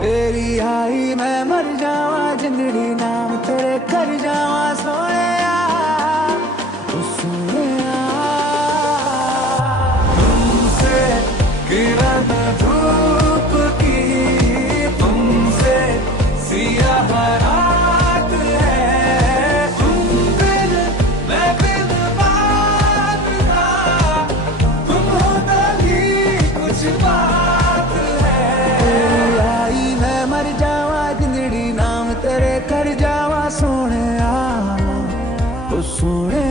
तेरी आई मैं मर जावा जिंदड़ी नाम तेरे कर जावा सोने ओ सोने तुमसे किरण धूप की तुमसे सियाह रात है तुम बिन मैं बिन बात ना तुम हो तभी कुछ बात है आई मैं मर जावा जिंदड़ी नाम तेरे कर जावा सोने ओ सोने